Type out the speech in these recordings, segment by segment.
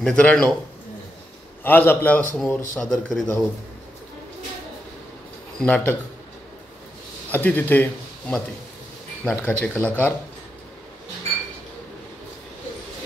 मित्रांनो, आज आपल्या समोर सादर करीत आहोत नाटक अति तिथे माती. नाटकाचे कलाकार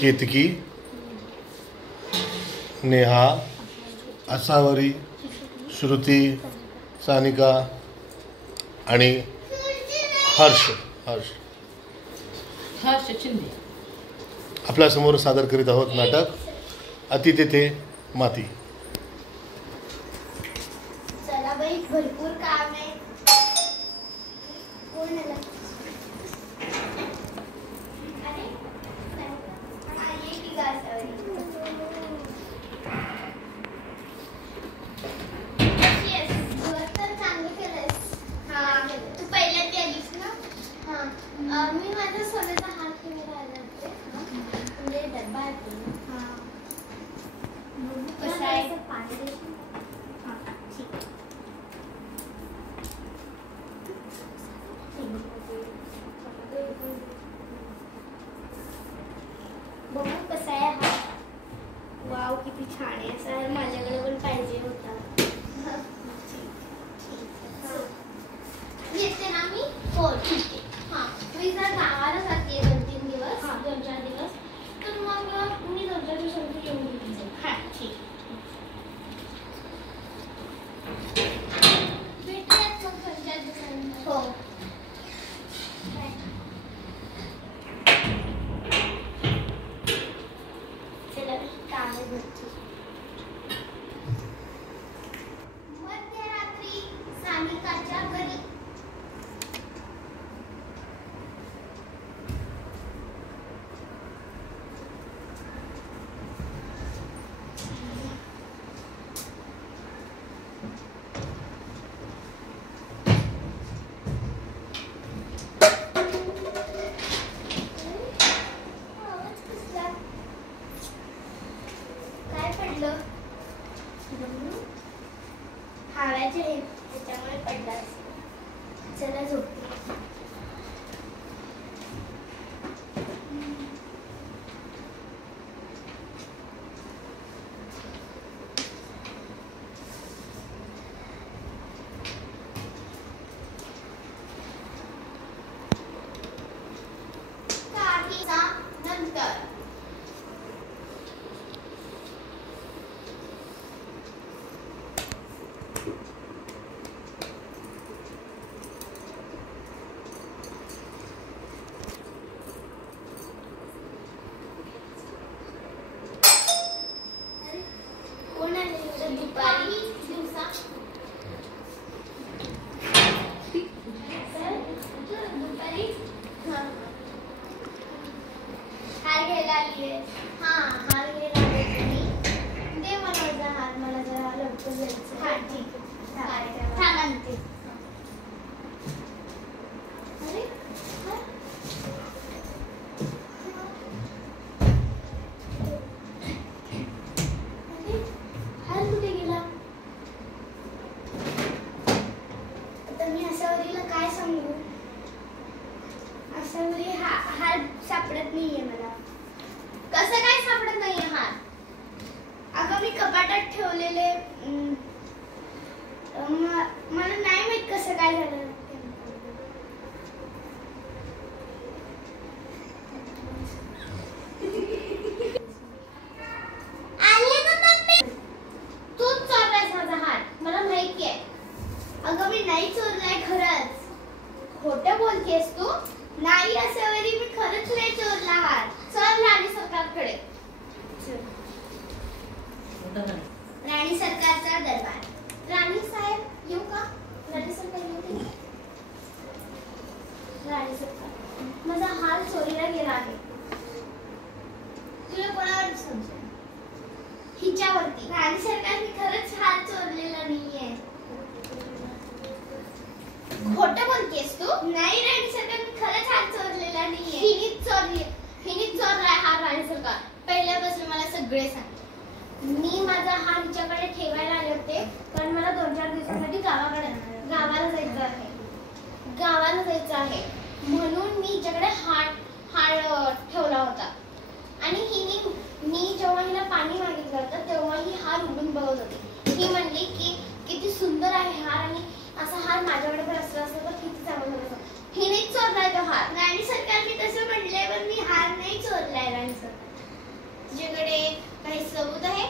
केतकी, नेहा, आसावरी, श्रुती, सानिका आणि हर्ष शिंदे. आपल्या समोर सादर करीत आहोत नाटक अति तिथे माती. चला बाई, भरपूर काम आहे. कोण आला? अरे हा, ये की गासावरी. कशी आहेस? घर तर चांगलं केलंयस. हा, तू पहिल्या ती आलीस ना. हा, मी माझा सोन्याचा हात घेऊन राहिला होते. म्हणजे डब्बा आहे. हा, कसा आहे? पाणी देशील? हा, ठीक आहे. बघू कसा आहे हा. वाव, किती छान आहे. असा माझ्याकडे पण पाहिजे होता. येते ना मी. हो, ठीक आहे. हा, मी जर गावाला जाते 2-3 दिवस, 2-4 दिवस, तर मग मी 2-4 दिवसांनी येऊन घेते. हा, ठीक. भेटूयात मग 2-4 दिवसांनी. हो. चला, काम आहे घरची. मध्यरात्री सानिकाच्या घरी. काय पडलं? हव्याचे आहे, त्याच्यामुळे पडलं असेल. चला झोपते. काही नंतर कोण आले दुपारी दिवसा? दुपारी हार घ्यायला आली आहे. हा, हार घ्यायला आले तुम्ही. दे मला माझा हार. मला जरा लवकर जायचं. हा, ठीक आहे. छान आणते. अरे हार कुठे गेला? आता मी आसावरीला काय सांगू? आसावरी, हार सापडत नाहीये मला. कसं काय सापडत नाहीये हार? अगं, मी कपाटात ठेवलेले. मला नाही माहित कसं काय झालं. तूच चोरलायस माझा हार, मला माहिती आहे. अगं, मी नाही चोरलाय खरंच. खोटं बोलतेस तू? नाही आसावरी, मी खरंच नाही चोरला हार. चल राणी सरकारकडे. राणी सरकारचा दरबार. राणी साहेब, येऊ का? राणी सरकार येऊ दे. राणी सरकार, माझा हार चोरीला गेला आहे. तुला कोणावर संशय? हिच्यावरती. राणी सरकार, मी खरंच हार चोरलेला नाहीये. खोटं बोलतेस तू? नाही राणी सरकार, मी खरंच हार चोरलेला नाहीये. हिनीच चोरलाय हार राणी सरकार. पहिल्यापासून मला सगळे सांग. मी माझा हार हिच्याकडे ठेवायला आले होते, कारण मला 2-4 दिवसांसाठी गावाला जायचं आहे. म्हणून मी हिच्याकडे हार ठेवला होता. आणि मी जेव्हा हिला पाणी बघत होते. ही म्हणली की किती सुंदर आहे हार आणि असा हार माझ्याकडे पण असला असता तर किती चांगलं झालं असतं. हिनेच चोरलाय तो हार. राणी सरकार मी तसं म्हटलंय पण मी हार नाही चोरलाय. राणी सरकार तुझ्याकडे काही सबूत आहे?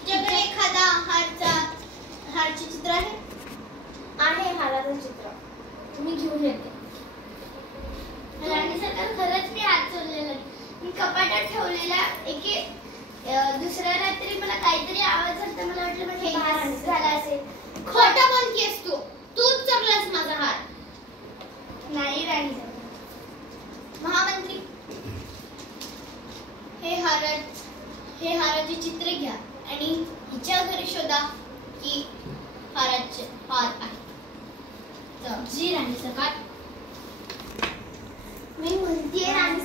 तुझ्याकडे एखादा हारचे चित्र आहे? आहे हाराचं चित्र, मी घेऊन येते. राणी सरकार खरंच मी हार चोरलेला नाही. मी कपाटात ठेवलेला दुसऱ्या रात्री मला काहीतरी आवाज झाला, मला वाटलं म्हणजे हे हार झाला असेल. खोटं बोलतेस तूच चोरलास माझा हार. नाही राणी सरकार. महामंत्री हे हाराचे चित्र घ्या आणि हिच्या घरी शोधा की हार आहे. जी राणी सरकार. मी म्हणतेय राणी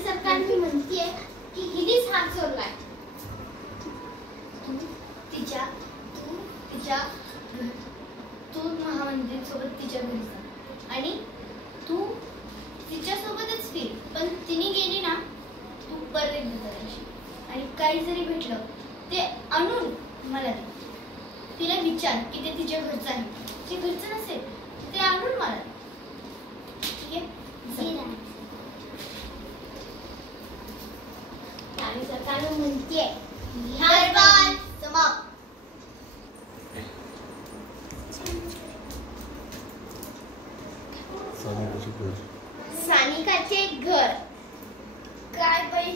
सरकार मी म्हणतेय की हिनेच हार चोरलाय. तू महामंत्री सोबत तिच्या घरी जा आणि तू तिच्या सोबतच फिर, पण तिने गेली ना तू परत करायची आणि काही जरी भेटलं ते आणून मला दे. तिला विचार की ते तिच्या घरचं आहे. जे घरचं नसेल ते आणून मला दे. ठीक आहे? राणी सरकार म्हणते समाप्त. सानिकाचे घर. काय बाई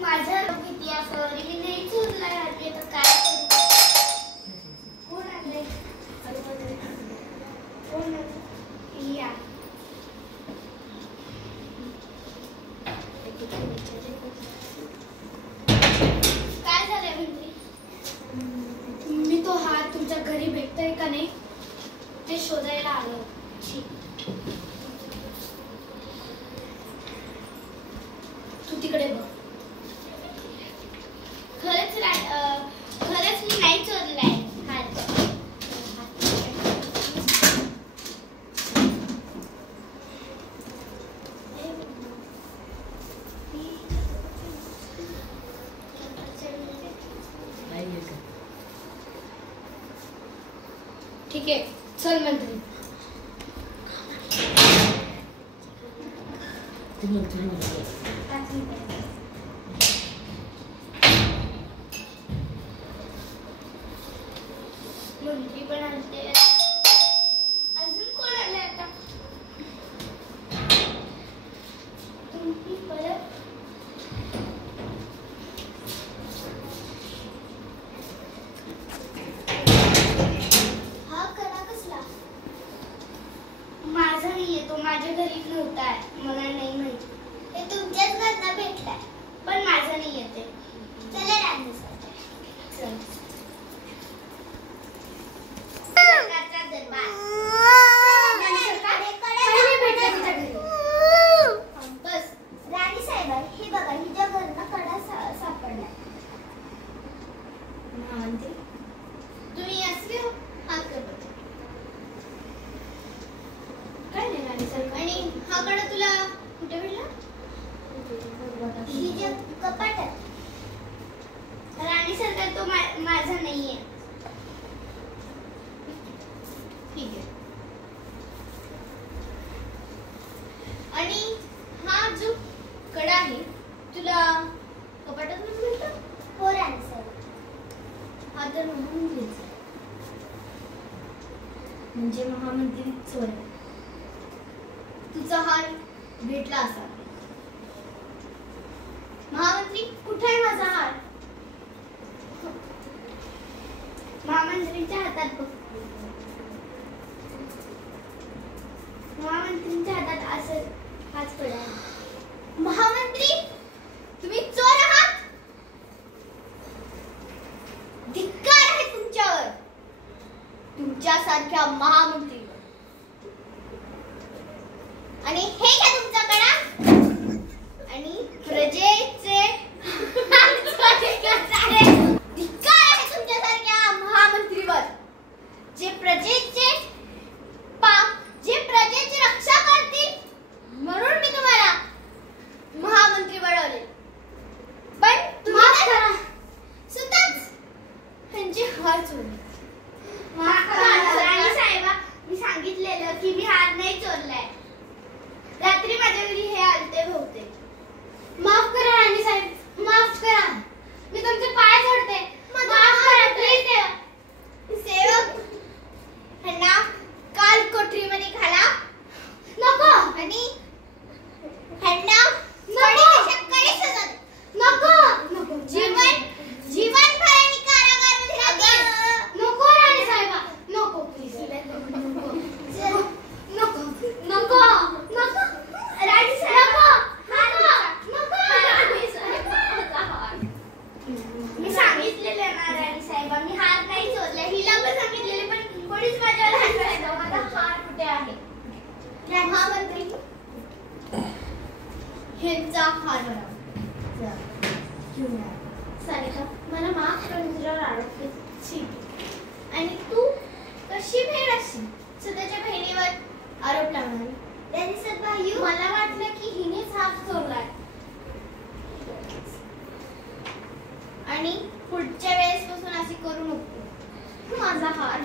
माझा किती असं मी नाही चोरलाय हाती तर काय कोण आणलंय? कोण या काय झालंय म्हणजे? मी तो हार तुमच्या घरी भेटतोय का नाही ते शोधायला आलो. तू तिकडे बघ. खरंच मी नाही चोरलाय हार. ठीक आहे चल मंत्री. मंत्री पण आलते. अजून कोण आले आता? तुम्ही परत हा कडा कसला? माझा नाहीये तो, माझ्या घरी नव्हता. मला नाही माहिती. ते तुमच्याच घरनं भेटलाय पण माझा नाहीये ते. चला राणी सरकार चल. बस राणी साहेब हे बघा हिच्या घरनं कडा सापडलाय. महामंत्री तुम्ही असले हात करत काय नाही राणी साहेब. आणि हा कडा तुला कुठे भेटला? हिच्या कपाटात. राणी सरकार तो माझा नाहीये. ठीक आहे. आणि हा जो कडा आहे तुला कपाटातून भेटतो? हो राणी साहेब. हा तर महामंत्रीचा म्हणजे महामंत्री चोर. तुझा हार भेटला असा. महामंत्री कुठे आहे माझा हार? महामंत्रीच्या हातात बघ. महामंत्रीच्या हातात असं हाच कडा आहे. महामंत्री तुम्ही चोर आहात. धिक्कार आहे तुमच्यावर, तुमच्यासारख्या महामंत्रीवर. आणि हे घ्या तुमचा कडा आणि प्रजेचे धिक्कार आहे तुमच्यासारख्या महामंत्रीवर जे प्रजेची रक्षा करतील. म्हणून मी तुम्हाला घेऊन सारिका मला माफ करून तुझ्यावर आरोप आणि तू कशी बहीण अशी स्वतःच्या बहिणीवर आरोप लावणार त्यांनी मला वाटलं की हिनेच हात चोरलाय आणि पुढच्या वेळेस पासून अशी करू नको माझा हार